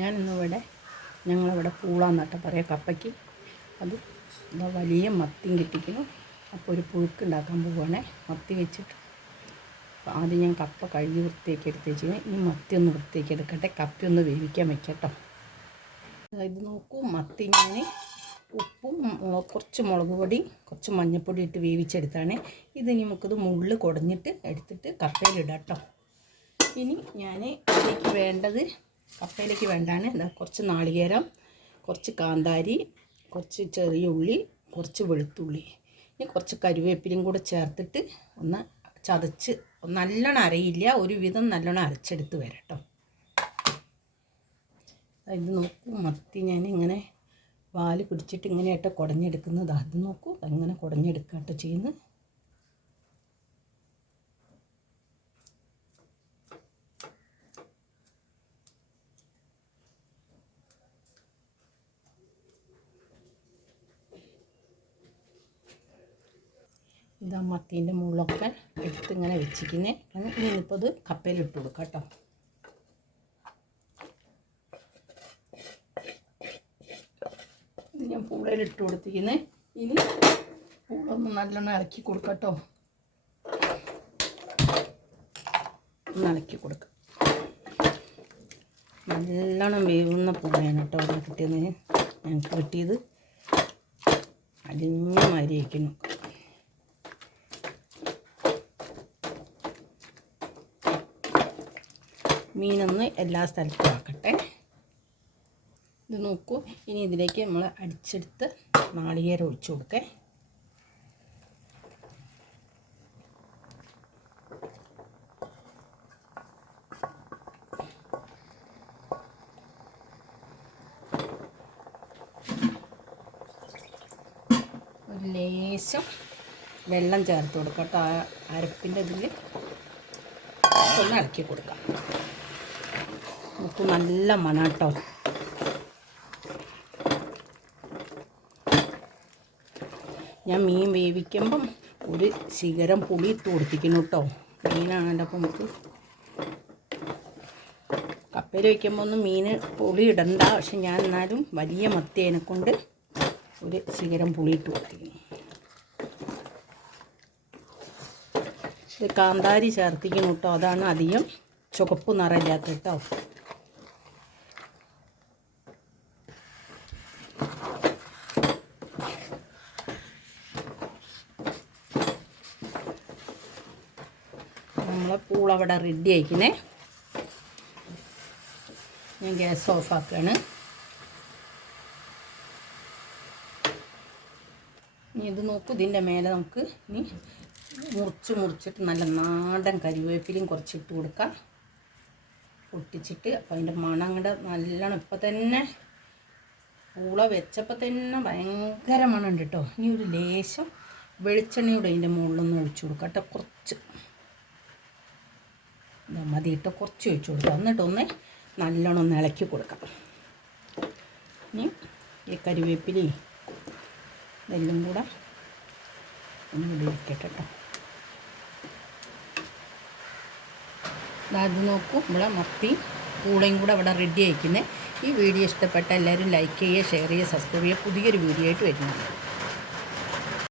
ഞാനിന്നിവിടെ ഞങ്ങളിവിടെ പൂളാന്നട്ട പറയാം. കപ്പയ്ക്ക് അത് വലിയ മത്തിയും കിട്ടിക്കുന്നു. അപ്പോൾ ഒരു പുഴുക്ക് ഉണ്ടാക്കാൻ പോവുകയാണേ മത്തി വെച്ചിട്ട് ആദ്യം ഞാൻ കപ്പ കഴുകി വൃത്തിയാക്കി എടുത്ത് ഇനി മത്തി ഒന്ന് വൃത്തിയാക്കി എടുക്കട്ടെ. കപ്പി ഒന്ന് വേവിക്കാൻ വെക്കട്ടോ. ഇത് നോക്കൂ മത്തി ഞാൻ ഉപ്പും കുറച്ച് മുളക് പൊടി കുറച്ച് മഞ്ഞൾപ്പൊടി ഇട്ട് വേവിച്ചെടുത്താണ്. ഇത് നമുക്കത് മുള്ള് കുടഞ്ഞിട്ട് എടുത്തിട്ട് കപ്പയിലിടാം കേട്ടോ ഇനി ഞാൻ ഇതിലേക്ക് വേണ്ടത് കപ്പയിലേക്ക് വേണ്ടാണ്. എന്താ കുറച്ച് നാളികേരം കുറച്ച് കാന്താരി കുറച്ച് ചെറിയ ഉള്ളി കുറച്ച് വെളുത്തുള്ളി. ഇനി കുറച്ച് കരിവേപ്പിലയും കൂടെ ചേർത്തിട്ട് ഒന്ന് ചതച്ച് നല്ലോണം അരയില്ല ഒരുവിധം നല്ലോണം അരച്ചെടുത്ത് വരാം കേട്ടോ. ഇത് നോക്കൂ മത്തി ഞാൻ ഇങ്ങനെ വാൽ പിടിച്ചിട്ട് ഇങ്ങനെയായിട്ട് കുടഞ്ഞെടുക്കുന്നത്. അത് നോക്കൂ അങ്ങനെ കുടഞ്ഞെടുക്കാട്ടോ ചെയ്യുന്നത്. ഇതാ മത്തീന്റെ മുള്ളൊക്കെ എടുത്ത് ഇങ്ങനെ വെച്ചിരിക്കുന്നത് ഇനിയിപ്പോൾ ഇത് കപ്പയിലിട്ട് കൊടുക്കാം കേട്ടോ. ഇത് ഞാൻ പൂളയിലിട്ട് കൊടുത്തിരിക്കുന്നത് ഇനി പൂളൊന്ന് നല്ലോണം ഇളക്കി കൊടുക്കട്ടോ ഒന്ന് ഇളക്കി കൊടുക്കാം. നല്ലോണം വേവുന്ന പൂളയാണ് കേട്ടോ അവിടെ കിട്ടിയത്. ഞങ്ങൾക്ക് കിട്ടിയത്. അലിഞ്ഞ മാതിരി ഇരിക്കുന്നു മീനൊന്ന് എല്ലാ സ്ഥലത്തും ആക്കട്ടെ. ഇത് നോക്കൂ. ഇനി ഇതിലേക്ക് നമ്മൾ അടിച്ചെടുത്ത് നാളികേരം ഒഴിച്ചു കൊടുക്കേ. ലേശം വെള്ളം ചേർത്ത് കൊടുക്കാം കേട്ടോ. ആ അരപ്പിന്റെ ഇതിൽ ഒന്ന് ഇളക്കി കൊടുക്കാം. നമുക്ക് നല്ല മണം കേട്ടോ. ഞാൻ മീൻ വേവിക്കുമ്പം ഒരു ശിഖരം പുളി ഇട്ട് കൊടുത്തിക്കുന്നു കേട്ടോ. മീനാണല്ലോ അപ്പം നമുക്ക് കപ്പയിൽ വയ്ക്കുമ്പോൾ ഒന്നും മീൻ പുളി ഇടണ്ട. പക്ഷെ ഞാൻ എന്നാലും വലിയ മത്തേനെ കൊണ്ട് ഒരു ശിഖരം പുളി ഇട്ട് കൊടുത്തിരിക്കുന്നു. ഇത് കാന്താരി ചേർത്തിക്കുന്നു കേട്ടോ. അതാണ് അധികം ചുവപ്പ് നിറയില്ലാത്ത കേട്ടോ. നമ്മളെ പൂളവിടെ റെഡി ആയിക്കുന്നേ ഞാൻ ഗ്യാസ് ഓഫ് ആക്കുകയാണ് ഇനി ഇത് നോക്കൂ ഇതിന്റെ മേലെ നമുക്ക് ഇനി മുറിച്ച് മുറിച്ചിട്ട് നല്ല നാടൻ കരിവേപ്പിലയും കുറച്ചിട്ട് കൊടുക്കാം. പൊട്ടിച്ചിട്ട് അപ്പോൾ അതിന്റെ മണം അങ്ങോട്ട് നല്ലോണം ഇപ്പം തന്നെ പൂള വെച്ചപ്പോൾ തന്നെ ഭയങ്കര മണമുണ്ട് കേട്ടോ. ഇനി ഒരു ലേശം വെളിച്ചെണ്ണയോടെ അതിന്റെ മുകളിലൊന്ന് ഒഴിച്ചു കൊടുക്കാം കേട്ടോ കുറച്ച്. ഇതാ മതി ഇട്ട് കുറച്ച് ഒഴിച്ചു കൊടുക്കാം. എന്നിട്ടൊന്ന് നല്ലോണം ഒന്ന് ഇളക്കി കൊടുക്കാം. ഇനി ഈ കരിവേപ്പിലയും ഇതെല്ലാം കൂടെ ഒന്ന് ഇവിടെ ഇരിക്കട്ടെ കേട്ടോ അത് നോക്കൂ നമ്മളെ മത്തി കൂളയും കൂടെ അവിടെ റെഡി ആയിക്കുന്നത് ഈ വീഡിയോ ഇഷ്ടപ്പെട്ട എല്ലാവരും ലൈക്ക് ചെയ്യുക ഷെയർ ചെയ്യുക സബ്സ്ക്രൈബ് ചെയ്യുക. പുതിയൊരു വീഡിയോ ആയിട്ട് വരുന്നുണ്ട്